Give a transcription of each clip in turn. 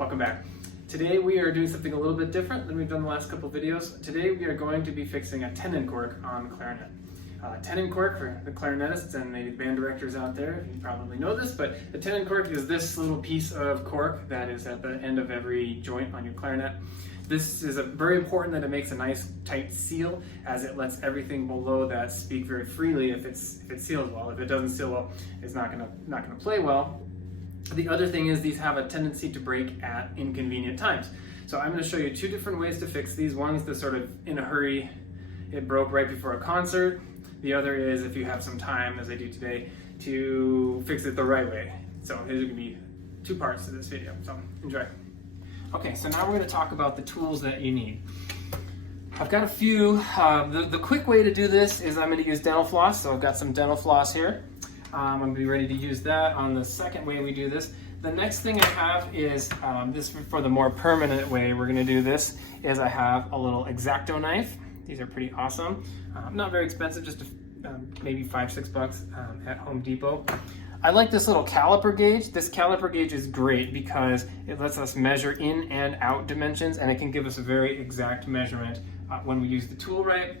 Welcome back. Today we are doing something a little bit different than we've done the last couple of videos. Today we are going to be fixing a Tenon Cork on the clarinet. Tenon Cork, for the clarinetists and maybe band directors out there, you probably know this, but the Tenon Cork is this little piece of cork that is at the end of every joint on your clarinet. This is very important that it makes a nice tight seal, as it lets everything below that speak very freely if it seals well. If it doesn't seal well, it's not gonna play well. The other thing is these have a tendency to break at inconvenient times. So I'm going to show you two different ways to fix these. One is the sort of in a hurry, it broke right before a concert. The other is if you have some time, as I do today, to fix it the right way. So here's going to be two parts to this video, so enjoy. Okay, so now we're going to talk about the tools that you need. I've got a few. The quick way to do this is I'm going to use dental floss, so I've got some dental floss here. I'm going to be ready to use that on the second way we do this. The next thing I have is, this for the more permanent way we're going to do this, is I have a little X-Acto knife. These are pretty awesome. Not very expensive, just maybe $5-6 at Home Depot. I like this little caliper gauge. This caliper gauge is great because it lets us measure in and out dimensions, and it can give us a very exact measurement when we use the tool right.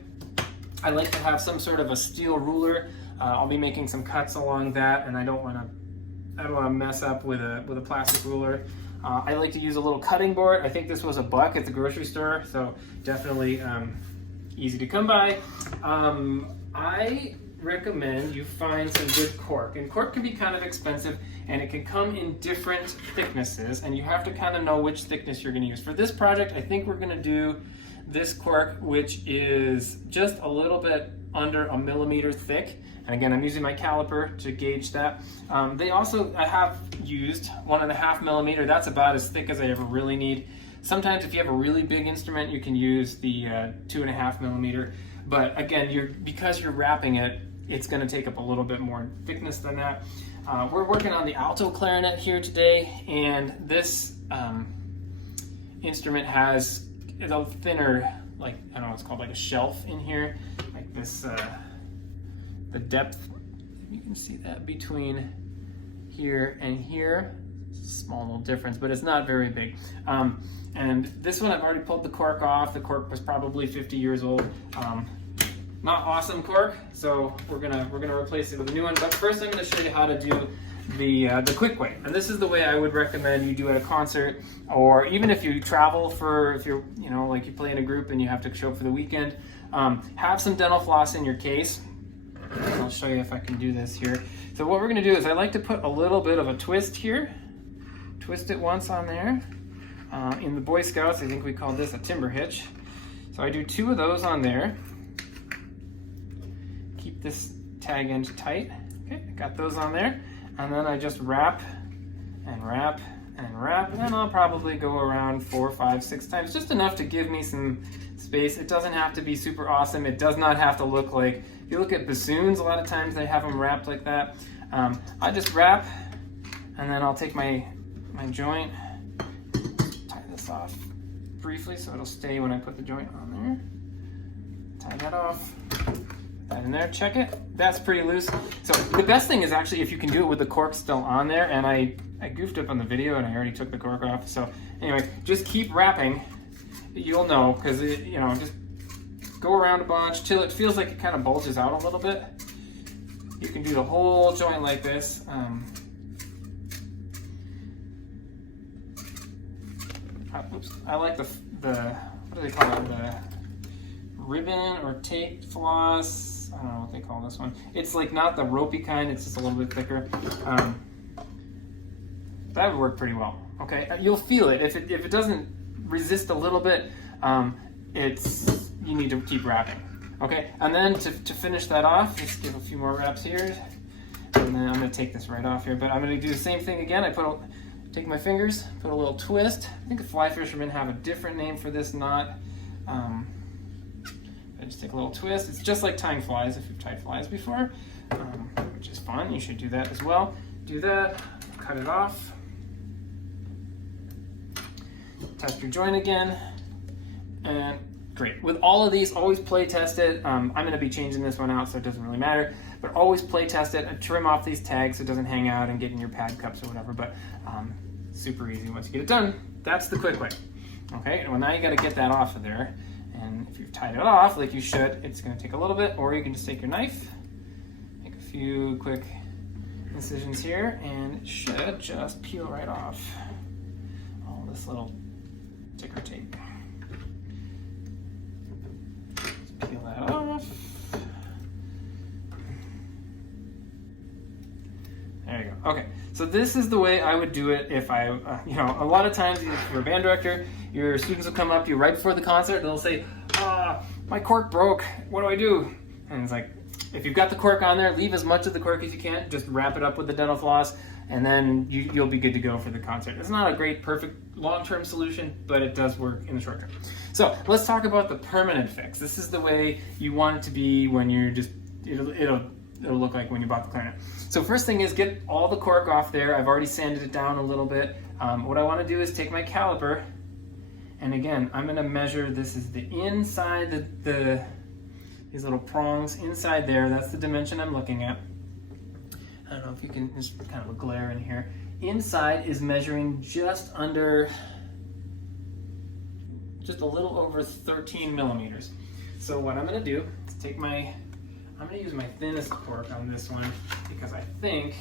I like to have some sort of a steel ruler. I'll be making some cuts along that, and I don't want to mess up with a plastic ruler. I like to use a little cutting board. I think this was $1 at the grocery store, so definitely easy to come by. I recommend you find some good cork, and cork can be kind of expensive, and it can come in different thicknesses, and you have to kind of know which thickness you're going to use. For this project, I think we're going to do this cork, which is just a little bit under 1 millimeter thick. And again, I'm using my caliper to gauge that. I have used 1.5 millimeter. That's about as thick as I ever really need. Sometimes if you have a really big instrument, you can use the 2.5 millimeter. But again, because you're wrapping it, it's going to take up a little bit more thickness than that. We're working on the alto clarinet here today, and this instrument has a thinner, like, I don't know, it's called like a shelf in here, like this. The depth, you can see that between here and here. It's a small little difference, but it's not very big. And this one, I've already pulled the cork off. The cork was probably 50 years old. Not awesome cork, so we're gonna replace it with a new one. But first, I'm gonna show you how to do the quick way. And this is the way I would recommend you do at a concert, or even if you travel if you're, like you play in a group and you have to show up for the weekend. Have some dental floss in your case. I'll show you if I can do this here. So what we're going to do is I like to put a little bit of a twist here. Twist it once on there. In the Boy Scouts, I think we call this a timber hitch. So I do 2 of those on there. Keep this tag end tight. Okay, got those on there. And then I just wrap and wrap and wrap. And I'll probably go around 4, 5, 6 times. Just enough to give me some space. It doesn't have to be super awesome. It does not have to look like, if you look at bassoons, a lot of times they have them wrapped like that. I just wrap, and then I'll take my joint, tie this off briefly so it'll stay when I put the joint on there. Tie that off, put that in there, check it. That's pretty loose. So the best thing is actually if you can do it with the cork still on there, and I goofed up on the video and I already took the cork off. So anyway, just keep wrapping. You'll know, because just go around a bunch till it feels like it kind of bulges out a little bit. You can do the whole joint like this. I like the what do they call it? The ribbon or tape floss. I don't know what they call this one. It's like not the ropey kind. It's just a little bit thicker. That would work pretty well. Okay, you'll feel it if it doesn't resist a little bit. You need to keep wrapping. Okay, and then to finish that off, just give a few more wraps here, and then I'm going to take this right off here. But I'm going to do the same thing again. Take my fingers, put a little twist. I think the fly fishermen have a different name for this knot. I just take a little twist. It's just like tying flies if you've tied flies before, which is fun. You should do that as well. Do that, cut it off. Test your joint again, and great. With all of these, always play test it. I'm going to be changing this one out, so it doesn't really matter. But always play test it and trim off these tags so it doesn't hang out and get in your pad cups or whatever. But super easy once you get it done. that's the quick way. Okay, well now you got to get that off of there. And if you've tied it off like you should, it's going to take a little bit, or you can just take your knife, make a few quick incisions here, and it should just peel right off all this little ticker tape. Just peel that off. There you go. Okay, so this is the way I would do it if I, you know, a lot of times if you're a band director, your students will come up to you right before the concert, they'll say, my cork broke, what do I do? And it's like, if you've got the cork on there, leave as much of the cork as you can, just wrap it up with the dental floss, and then you'll be good to go for the concert. It's not a great, perfect, long-term solution, but it does work in the short term. So let's talk about the permanent fix. This is the way you want it to be when you're just, it'll look like when you bought the clarinet. So first thing is get all the cork off there. I've already sanded it down a little bit. What I want to do is take my caliper, and again, I'm going to measure, this is the inside, these little prongs inside there, that's the dimension I'm looking at. I don't know if you can, there's kind of a glare in here. Inside is measuring just under, just a little over 13 millimeters. So what I'm going to do is take my, I'm going to use my thinnest cork on this one, because I think,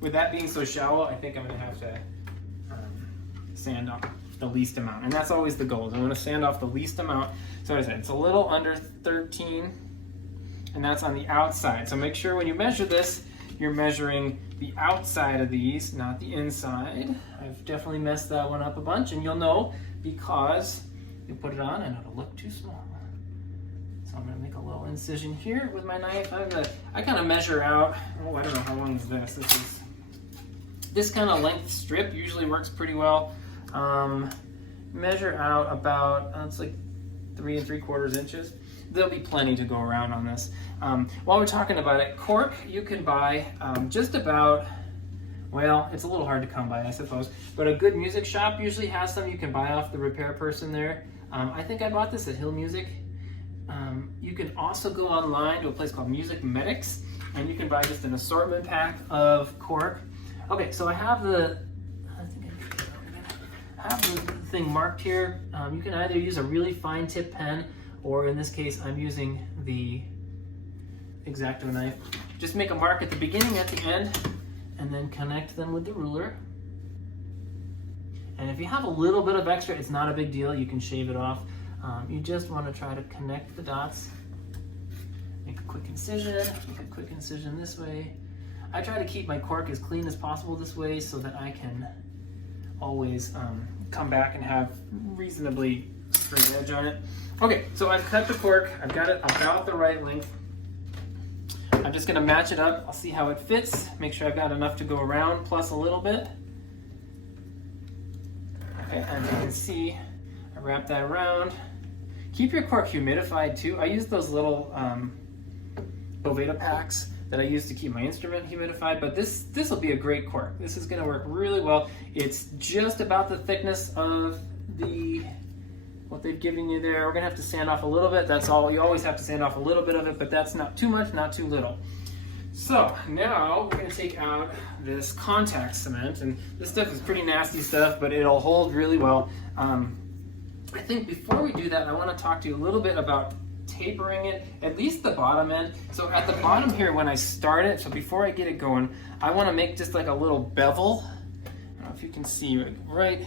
with that being so shallow, I think I'm going to have to sand off the least amount. And that's always the goal. I want to sand off the least amount. So as I said, it's a little under 13, and that's on the outside. So make sure when you measure this, you're measuring the outside of these, not the inside. I've definitely messed that one up a bunch, and you'll know because you put it on and it'll look too small. So I'm going to make a little incision here with my knife. I kind of measure out, oh, I don't know how long is this. This kind of length strip usually works pretty well. Measure out about, it's like 3 3/4 inches. There'll be plenty to go around on this. While we're talking about it, cork you can buy just about, well, it's a little hard to come by, I suppose, but a good music shop usually has some you can buy off the repair person there. I think I bought this at Hill Music. You can also go online to a place called Music Medics, and you can buy just an assortment pack of cork. Okay, so I have the thing marked here. You can either use a really fine tip pen, or in this case, I'm using the X-Acto knife. Just make a mark at the beginning, at the end, and then connect them with the ruler. And if you have a little bit of extra, it's not a big deal. You can shave it off. You just want to try to connect the dots. Make a quick incision. Make a quick incision this way. I try to keep my cork as clean as possible this way so that I can always come back and have reasonably straight edge on it. Okay, so I've cut the cork. I've got it about the right length. I'm just going to match it up. I'll see how it fits. Make sure I've got enough to go around, plus a little bit. Okay, and you can see I wrap that around. Keep your cork humidified too. I use those little Boveda packs that I use to keep my instrument humidified, but this will be a great cork. This is going to work really well. It's just about the thickness of what they've given you there. We're going to have to sand off a little bit. That's all. You always have to sand off a little bit of it, but that's not too much, not too little. So now we're going to take out this contact cement, and this stuff is pretty nasty stuff, but it'll hold really well. I think before we do that, I want to talk to you a little bit about tapering it, at least the bottom end. So at the bottom here, when I start it, so before I get it going, I want to make just like a little bevel. I don't know if you can see right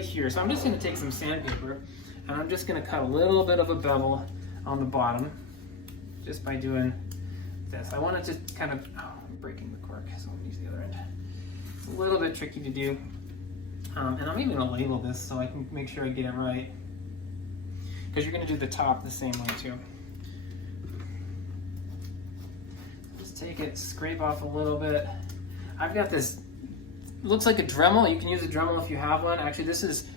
here. So I'm just going to take some sandpaper, and I'm just going to cut a little bit of a bevel on the bottom just by doing this. I want it to kind of, I'm breaking the cork, so I'll use the other end. It's a little bit tricky to do. And I'm even going to label this so I can make sure I get it right, because you're going to do the top the same way too. Just take it, scrape off a little bit. I've got this, looks like a Dremel. You can use a Dremel if you have one. Actually, this is,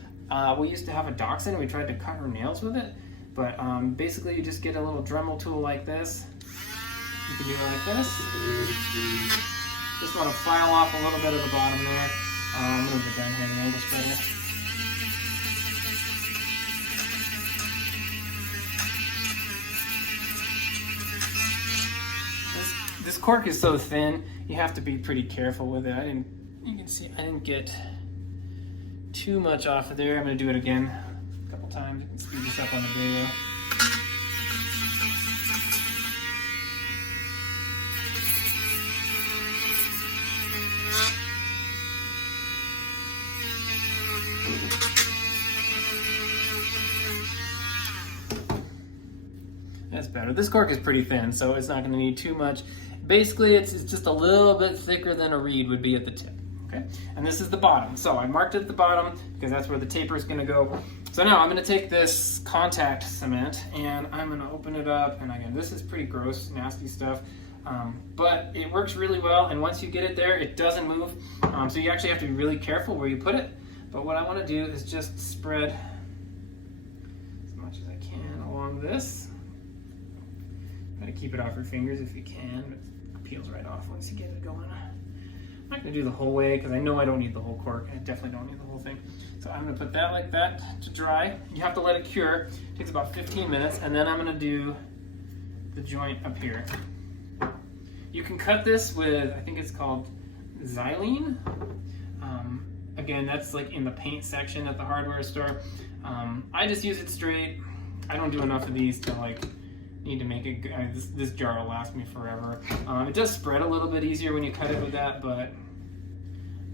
we used to have a dachshund. We tried to cut her nails with it. But basically, you just get a little Dremel tool like this. You can do it like this. Just want to file off a little bit of the bottom there. I'm going to put down here in the angle spreader. This cork is so thin, you have to be pretty careful with it. You can see I didn't get too much off of there. I'm going to do it again a couple times. You can speed this up on the video. That's better. This cork is pretty thin, so it's not going to need too much. Basically, it's just a little bit thicker than a reed would be at the tip. Okay, and this is the bottom. So I marked it at the bottom because that's where the taper is going to go. So now I'm going to take this contact cement and I'm going to open it up. And again, this is pretty gross, nasty stuff, but it works really well. And once you get it there, it doesn't move. So you actually have to be really careful where you put it. But what I want to do is just spread as much as I can along this. Try to keep it off your fingers if you can. It peels right off once you get it going. I'm not going to do the whole way because I know I don't need the whole cork. I definitely don't need the whole thing. So I'm going to put that like that to dry. You have to let it cure. It takes about 15 minutes, and then I'm going to do the joint up here. You can cut this with, I think it's called xylene. Again, that's like in the paint section at the hardware store. I just use it straight. I don't do enough of these to like need to make it. This jar will last me forever. It does spread a little bit easier when you cut it with that, but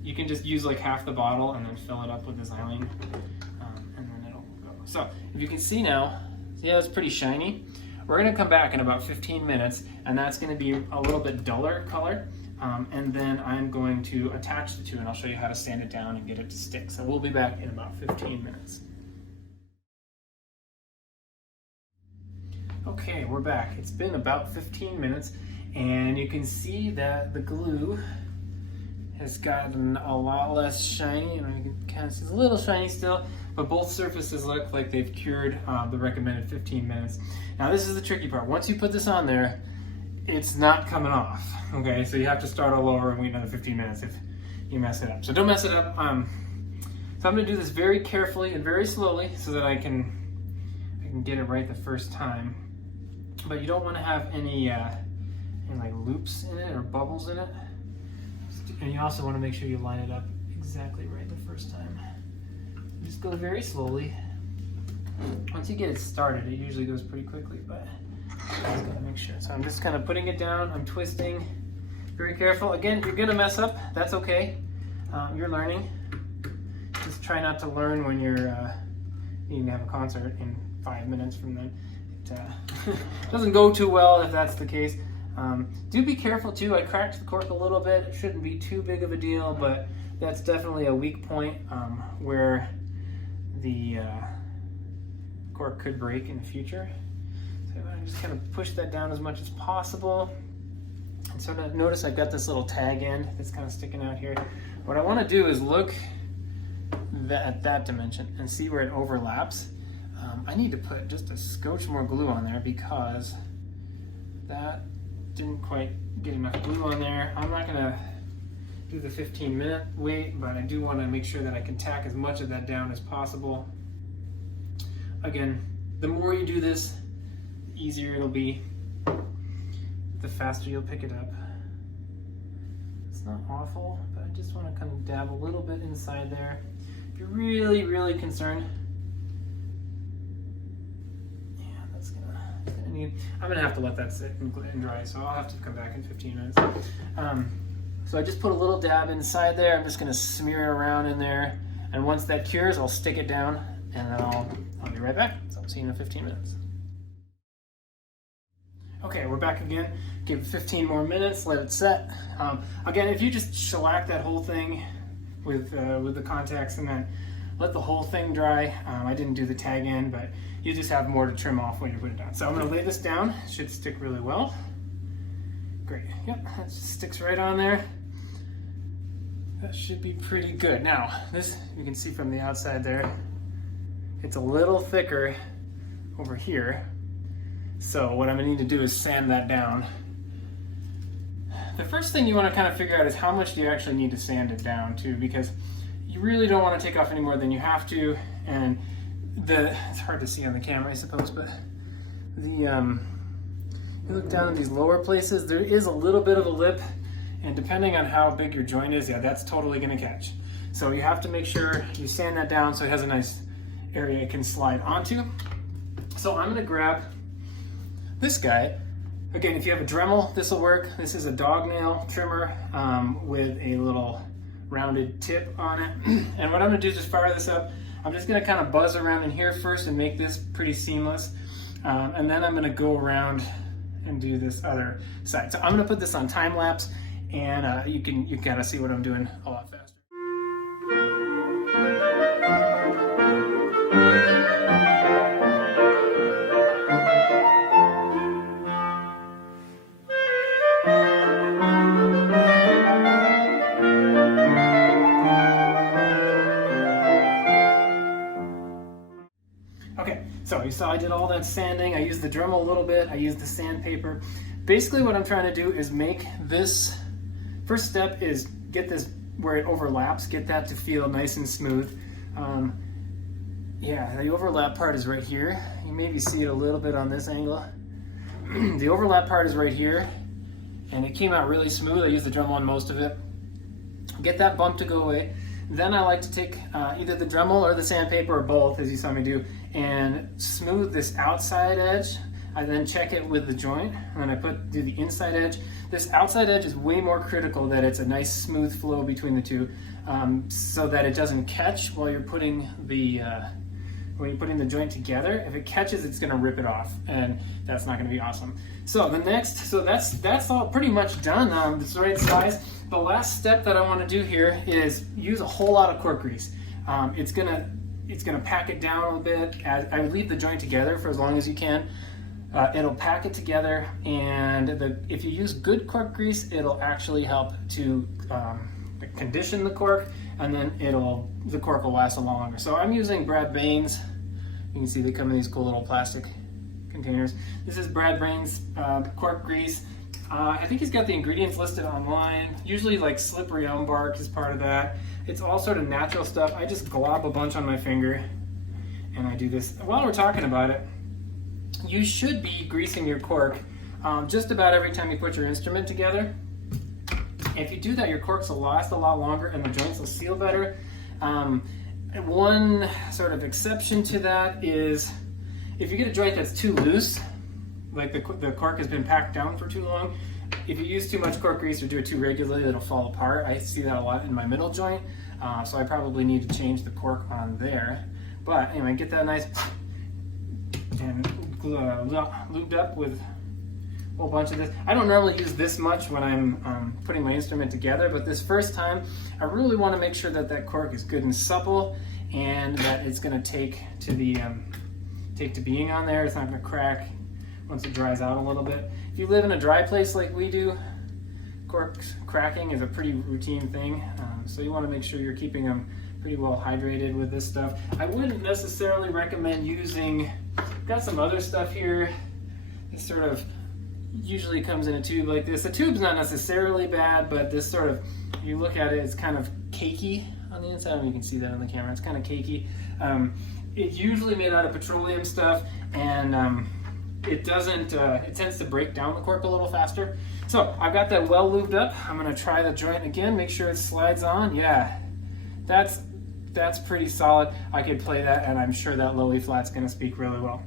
you can just use like half the bottle and then fill it up with the xylene, and then it'll go. So if you can see now, see how it's pretty shiny? We're going to come back in about 15 minutes, and that's going to be a little bit duller color. And then I'm going to attach the two, and I'll show you how to sand it down and get it to stick. So we'll be back in about 15 minutes. Okay, we're back. It's been about 15 minutes, and you can see that the glue has gotten a lot less shiny. You know, you can kind of see it's a little shiny still, but both surfaces look like they've cured the recommended 15 minutes. Now this is the tricky part. Once you put this on there, it's not coming off. Okay, so you have to start all over and wait another 15 minutes if you mess it up. So don't mess it up. So I'm going to do this very carefully and very slowly so that I can get it right the first time. But you don't want to have any like loops in it or bubbles in it. And you also want to make sure you line it up exactly right the first time. Just go very slowly. Once you get it started, it usually goes pretty quickly, but I just gotta make sure. So I'm just kind of putting it down, I'm twisting. Very careful. Again, you're gonna mess up, that's okay. You're learning. Just try not to learn when you're needing to have a concert in 5 minutes from then. It doesn't go too well if that's the case. Do be careful too. I cracked the cork a little bit. It shouldn't be too big of a deal, but that's definitely a weak point where the cork could break in the future. So I'm just kind of push that down as much as possible. And so notice I've got this little tag end that's kind of sticking out here. What I want to do is look at that dimension and see where it overlaps. I need to put just a scotch more glue on there because that didn't quite get enough glue on there. I'm not going to do the 15-minute wait, but I do want to make sure that I can tack as much of that down as possible. Again, the more you do this, the easier it'll be, the faster you'll pick it up. It's not awful, but I just want to kind of dab a little bit inside there. If you're really, really concerned, I'm gonna have to let that sit and dry, so I'll have to come back in 15 minutes. So I just put a little dab inside there. I'm just gonna smear it around in there, and once that cures, I'll stick it down, and then I'll be right back. So I'll see you in 15 minutes. Okay, we're back again. Give it 15 more minutes, let it set. Again, if you just shellac that whole thing with the contacts and then let the whole thing dry. I didn't do the tag end, but you just have more to trim off when you put it down. So I'm going to lay this down. It should stick really well. Great. Yep, that sticks right on there. That should be pretty good. Now, this you can see from the outside there. It's a little thicker over here. So what I'm going to need to do is sand that down. The first thing you want to kind of figure out is how much do you actually need to sand it down to, because you really don't want to take off any more than you have to, and it's hard to see on the camera, I suppose, but you look down in these lower places, there is a little bit of a lip, and depending on how big your joint is, yeah, that's totally going to catch. So you have to make sure you sand that down so it has a nice area it can slide onto. So I'm gonna grab this guy. Again, if you have a Dremel, this will work. This is a dog nail trimmer with a little rounded tip on it. And what I'm gonna do is just fire this up. I'm just gonna kind of buzz around in here first and make this pretty seamless. And then I'm gonna go around and do this other side. So I'm gonna put this on time lapse, and you kind of see what I'm doing a lot faster. Okay, so you saw I did all that sanding. I used the Dremel a little bit. I used the sandpaper. Basically what I'm trying to do is make this, first step is get this where it overlaps, get that to feel nice and smooth. Yeah, the overlap part is right here. You maybe see it a little bit on this angle. The overlap part is right here, and it came out really smooth. I used the Dremel on most of it. Get that bump to go away. Then I like to take either the Dremel or the sandpaper or both, as you saw me do, and smooth this outside edge. I then check it with the joint, and then I do the inside edge. This outside edge is way more critical that it's a nice smooth flow between the two, so that it doesn't catch while you're putting the joint together. If it catches, it's gonna rip it off, and that's not gonna be awesome. So that's all pretty much done. It's the right size. The last step that I wanna do here is use a whole lot of cork grease. It's gonna pack it down a little bit. I would leave the joint together for as long as you can. It'll pack it together, and if you use good cork grease, it'll actually help to condition the cork, and then the cork will last a lot longer. So I'm using Brad Bain's. You can see they come in these cool little plastic containers. This is Brad Bain's cork grease. I think he's got the ingredients listed online. Usually like slippery elm bark is part of that. It's all sort of natural stuff. I just glob a bunch on my finger, and I do this. While we're talking about it, you should be greasing your cork just about every time you put your instrument together. If you do that, your corks will last a lot longer and the joints will seal better. One sort of exception to that is if you get a joint that's too loose, like the cork has been packed down for too long, if you use too much cork grease or do it too regularly, it'll fall apart. I see that a lot in my middle joint, so I probably need to change the cork on there. But anyway, get that nice and lubed up with a whole bunch of this. I don't normally use this much when I'm putting my instrument together, but this first time, I really want to make sure that that cork is good and supple, and that it's going to take to being on there. It's not going to crack once it dries out a little bit. If you live in a dry place like we do, cork cracking is a pretty routine thing, so you want to make sure you're keeping them pretty well hydrated with this stuff. I wouldn't necessarily recommend using, got some other stuff here. This sort of usually comes in a tube like this. The tube's not necessarily bad, but this sort of, you look at it, it's kind of cakey on the inside. I don't know if you can see that on the camera. It's kind of cakey. It's usually made out of petroleum stuff, and it tends to break down the cork a little faster. So I've got that well lubed up. I'm gonna try the joint again, make sure it slides on. Yeah, that's pretty solid. I could play that, and I'm sure that low E flat's gonna speak really well.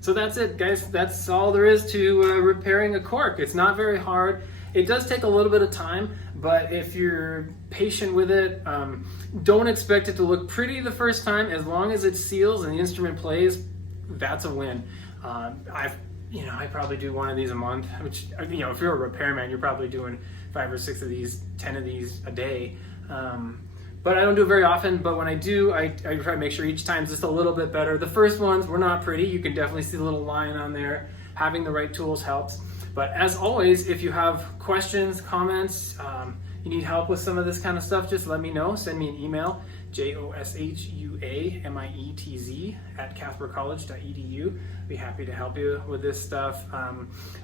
So that's it, guys. That's all there is to repairing a cork. It's not very hard. It does take a little bit of time, but if you're patient with it, don't expect it to look pretty the first time. As long as it seals and the instrument plays, that's a win. I probably do one of these a month, which, if you're a repairman, you're probably doing 5 or 6 of these, 10 of these a day. But I don't do it very often, but when I do, I try to make sure each time's just a little bit better. The first ones were not pretty. You can definitely see the little line on there. Having the right tools helps. But as always, if you have questions, comments, you need help with some of this kind of stuff, just let me know. Send me an email, joshuamitz@caspercollege.edu. Be happy to help you with this stuff.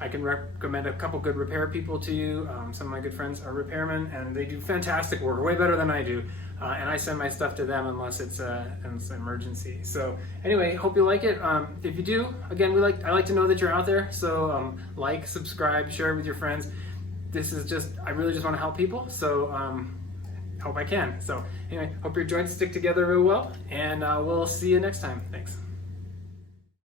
I can recommend a couple good repair people to you. Some of my good friends are repairmen, and they do fantastic work, way better than I do. And I send my stuff to them unless it's an emergency. So anyway, hope you like it. If you do, again, I like to know that you're out there. So like, subscribe, share it with your friends. this is just, I really just want to help people, so hope I can. So anyway, hope your joints stick together real well, and we'll see you next time. Thanks.